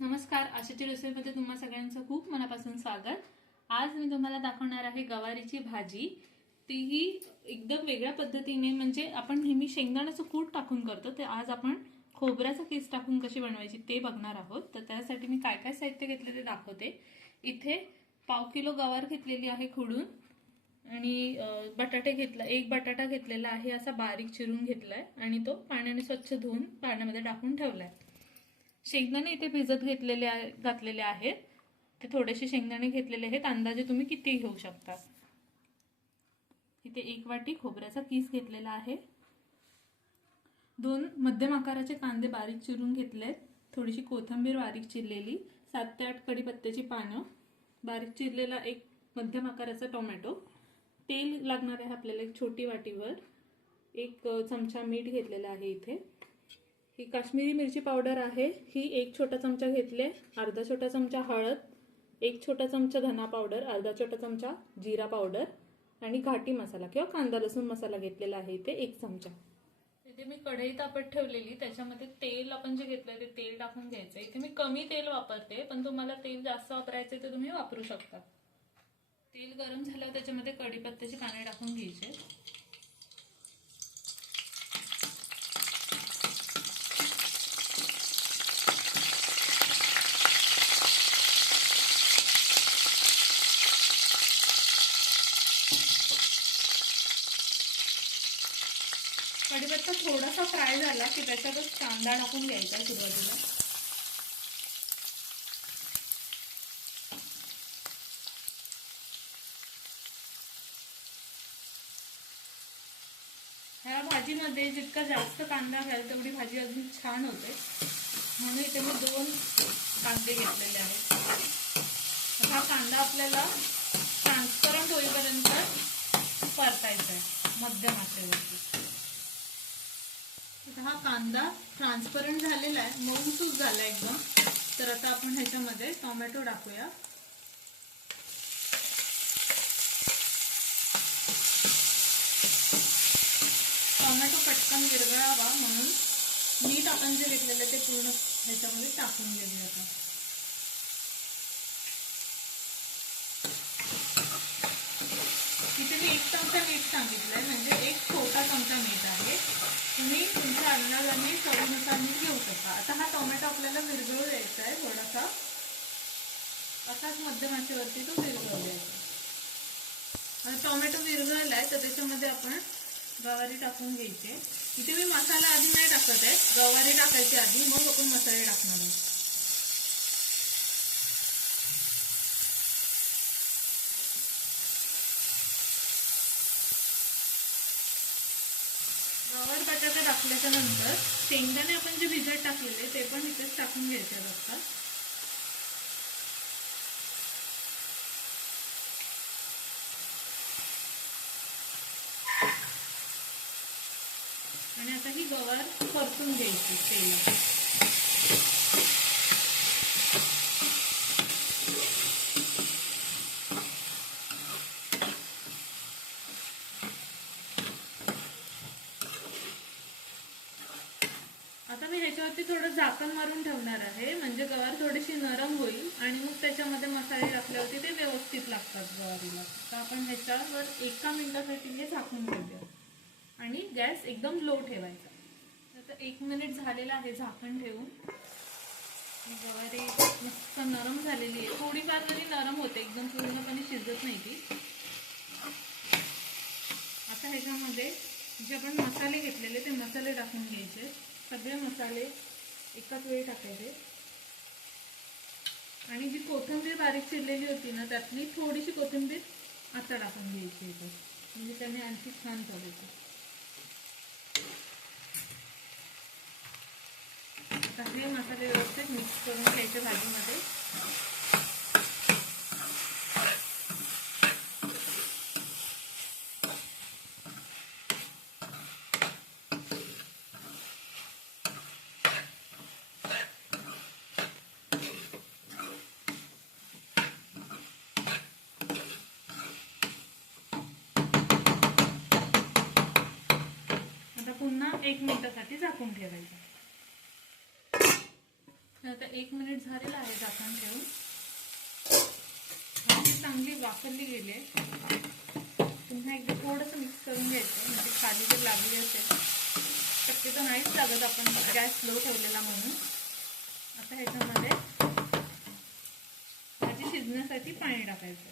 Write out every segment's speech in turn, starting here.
नमस्कार आशाची रेसिपीमध्ये तुम्हा सगळ्यांचं खूप मनापासून स्वागत. आज मी तुम्हाला दाखवणार आहे गवारीची भाजी. तीही एकदम वेगळ्या पद्धतीने म्हणजे आपण नेहमी शेंगदाण्याचं कूट टाकून करतो. ते आज आपण खोबऱ्याचा केस टाकून कशी बनवायची ते बघणार आहोत. तर त्यासाठी मी काय काय साहित्य घेतले ते दाखवते. इथे पाव किलो गवार घेतलेली आहे खुडून आणि बटाटे घेतला एक बटाटा घेतलेला आहे असा बारीक चिरून घेतलाय आणि तो पाण्याने स्वच्छ धुवून पाण्यामध्ये टाकून ठेवलाय. शेंगदाणे इथे भिजत घेतलेले आहे घातलेले आहेत. ते थोडेसे शेंगदाणे घेतलेले आहेत. अंदाजे तुम्ही किती घेऊ शकता? इथे एक वाटी खोबऱ्याचा किस घेतलेला आहे. दोन मध्यम आकाराचे कांदे बारीक चिरून घेतलेत. थोडीशी कोथिंबीर बारीक चिरलेली. सात ते आठ कढीपत्त्याची पानं. बारीक चिरलेला एक मध्यम आकाराचा टोमॅटो. तेल लागणार आहे आपल्याला एक छोटी वाटीवर. एक चमचा मीठ घेतलेला आहे इथे. ही काश्मीरी मिरची पावडर आहे ही एक छोटा चमचा घेतले अर्धा छोटा चमचा हळद एक छोटा चमचा धना पावडर अर्धा छोटा चमचा जिरा पावडर आणि घाटी मसाला किंवा कांदा लसूण मसाला घेतलेला आहे इथे एक चमचा. इथे मी कढई तापत ठेवलेली त्याच्यामध्ये तेल आपण जे घेतलं ते तेल टाकून घ्यायचं इथे मी कमी तेल वापरते पण तुम्हाला तेल जास्त वापरायचे ते तुम्ही वापरू शकता. तेल गरम झाल्यावर त्याच्यामध्ये कढीपत्त्याची पाने टाकून घ्यायचे. कढीपत्ता थोडासा फ्राय झाला की त्याच्यातच कांदा टाकून घ्यायचा सुरुवातीला. ह्या भाजीमध्ये जितका जास्त कांदा घ्याल तेवढी भाजी अजून छान होते. म्हणून इथे मी दोन कांदे घेतलेले आहेत. हा कांदा आपल्याला ट्रान्सपरंट होईपर्यंत परतायचा आहे मध्यम आचेवरती. हा कांदा ट्रान्सपरंट झालेला आहे. मऊसूस झाला एकदम. तर आता आपण ह्याच्यामध्ये टोमॅटो टाकूया. टोमॅटो पटकन विरघळावा म्हणून मीठ आपण जे घेतलेलं ते पूर्ण ह्याच्यामध्ये टाकून घेऊया आता. इथे मी एक चमचा मीठ सांगितलंय म्हणजे एक छोटा चमचा मीठ आहे तुम्ही तुमच्या अंदाजाने चवीनुसार मीठ घेऊ शकता आता हा टोमॅटो आपल्याला विरघळू असा असाच मध्यम आचेवरती तो विरघळू द्यायचा आता टोमॅटो विरघळलाय तर त्याच्यामध्ये आपण गवारी टाकून घ्यायचे. इथे मी मसाला आधी नाही टाकत आहे. गवारी टाकायची आधी मग आपण मसाले टाकणार आहोत. गवार बटाटा टाकल्याच्या नंतर शेंगदाणे आपण जे भिजत टाकलेले ते पण इथेच टाकून घ्यायचे असतात आणि आता ही गवार परतून घ्यायची तेलात. आता मी ह्याच्यावरती थोडं झाकण मारून ठेवणार आहे म्हणजे गवार थोडीशी नरम होईल आणि मग त्याच्यामध्ये मसाले टाकल्यावरती ते व्यवस्थित लागतात गवारीला. तर आपण ह्याच्यावर एका मिनिटासाठी हे झाकून ठेवूया. आणि गॅस एकदम लो ठेवायचा. आता एक मिनिट झालेला आहे झाकण ठेवून. गवारी मस्त नरम झालेली आहे. थोडीफार जरी नरम होते एकदम पूर्णपणे शिजत नाही ती. आता ह्याच्यामध्ये जे आपण मसाले घेतलेले ते मसाले टाकून घ्यायचे. सगळे मसाले एकाच वेळी टाकायचे. आणि जी कोथिंबीर बारीक चिरलेली होती ना त्यातली थोडीशी कोथिंबीर आता टाकून घ्यायची म्हणजे त्याने आणखी छान चव सगळे मसाले व्यवस्थित मिक्स करून घ्यायचे भाजीमध्ये. आता पुन्हा एक मिनिटासाठी झाकून ठेवायचं. आता एक मिनिट झालेलं आहे झाकण ठेवून. भाजी चांगली वापरली गेली आहे. पुन्हा एकदा थोडंसं मिक्स करून घ्यायचं म्हणजे खाली जर लागली असेल शक्यतो नाहीच लागत आपण गॅस स्लो ठेवलेला म्हणून. आता ह्याच्यामध्ये भाजी शिजण्यासाठी पाणी टाकायचं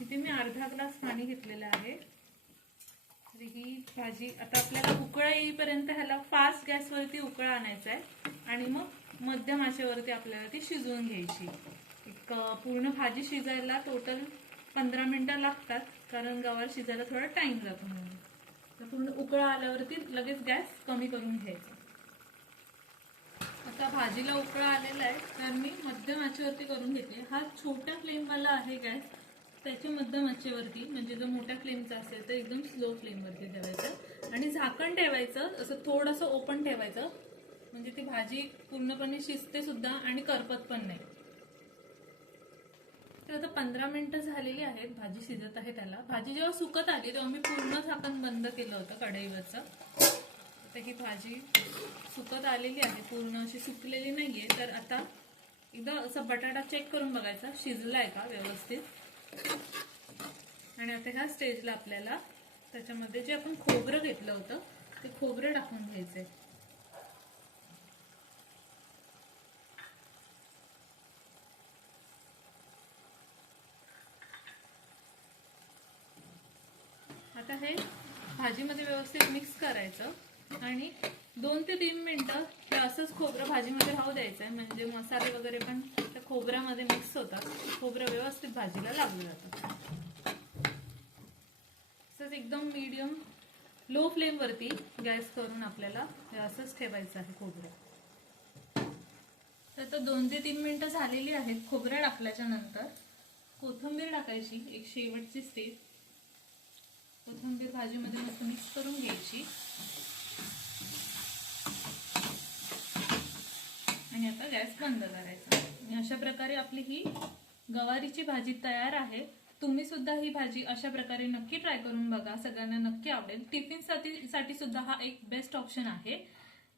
इथे मी अर्धा ग्लास पाणी घेतलेलं आहे. म्हणजे ही भाजी आता आपल्याला उकळा येईपर्यंत ह्याला फास्ट गॅसवरती उकळा आणायचा आहे आणि मग मध्यम आशेवरती आपल्याला ती शिजवून घ्यायची. एक पूर्ण भाजी शिजायला टोटल पंधरा मिनिटं लागतात कारण गवार शिजायला थोडा टाइम जातो म्हणून. तर पूर्ण उकळा आल्यावरती लगेच गॅस कमी करून घ्यायचा. आता भाजीला उकळा आलेला आहे तर मी मध्यम आचेवरती करून घेते. हा छोट्या फ्लेमवाला आहे गॅस. त्याच्या मध्यम आचेवरती म्हणजे जर मोठ्या फ्लेमचा असेल तर एकदम स्लो फ्लेमवरती ठेवायचं. आणि झाकण ठेवायचं असं थोडंसं ओपन ठेवायचं. म्हणजे ती भाजी पूर्णपणे शिजते सुद्धा आणि करपत पण नाही. तर आता पंधरा मिनिटं झालेली आहेत भाजी शिजत आहे त्याला. भाजी जेव्हा सुकत आली तेव्हा मी पूर्ण झाकण बंद केलं होतं कढईवरचं. तर ही भाजी सुकत आलेली आहे पूर्ण अशी सुकलेली नाहीये. तर आता एकदा असं बटाटा चेक करून बघायचा. शिजलाय का व्यवस्थित? आणि आता ह्या स्टेजला आपल्याला त्याच्यामध्ये जे आपण खोबरं घेतलं होतं ते खोबरं टाकून घ्यायचंय. आता हे भाजीमध्ये व्यवस्थित मिक्स करायचं. आणि दोन ते तीन मिनटं हे असंच खोबरं भाजीमध्ये राहू द्यायचं आहे म्हणजे मसाले वगैरे पण त्या खोबऱ्यामध्ये मिक्स होतात. खोबरं व्यवस्थित भाजीला लागलं जातं. तसंच एकदम मीडियम लो फ्लेमवरती गॅस करून आपल्याला हे असंच ठेवायचं आहे खोबरं. तर दोन ते तीन मिनिटं झालेली आहेत खोबरं टाकल्याच्या नंतर. कोथिंबीर टाकायची एक शेवटची स्टेप कोथिंबीर भाजीमध्ये मस्त मिक्स करून घ्यायची. आणि आता गॅस बंद करायचा. आणि अशा प्रकारे आपली ही गवारीची भाजी तयार आहे. तुम्ही सुद्धा ही भाजी अशा प्रकारे नक्की ट्राय करून बघा. सगळ्यांना नक्की आवडेल. टिफिनसाठी साठी सुद्धा हा एक बेस्ट ऑप्शन आहे.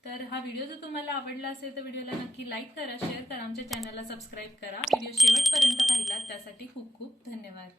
तर हा व्हिडिओ जर तुम्हाला आवडला असेल तर व्हिडिओला नक्की लाईक करा शेअर करा आमच्या चॅनलला सबस्क्राईब करा. व्हिडिओ शेवटपर्यंत पाहिला त्यासाठी खूप खूप धन्यवाद.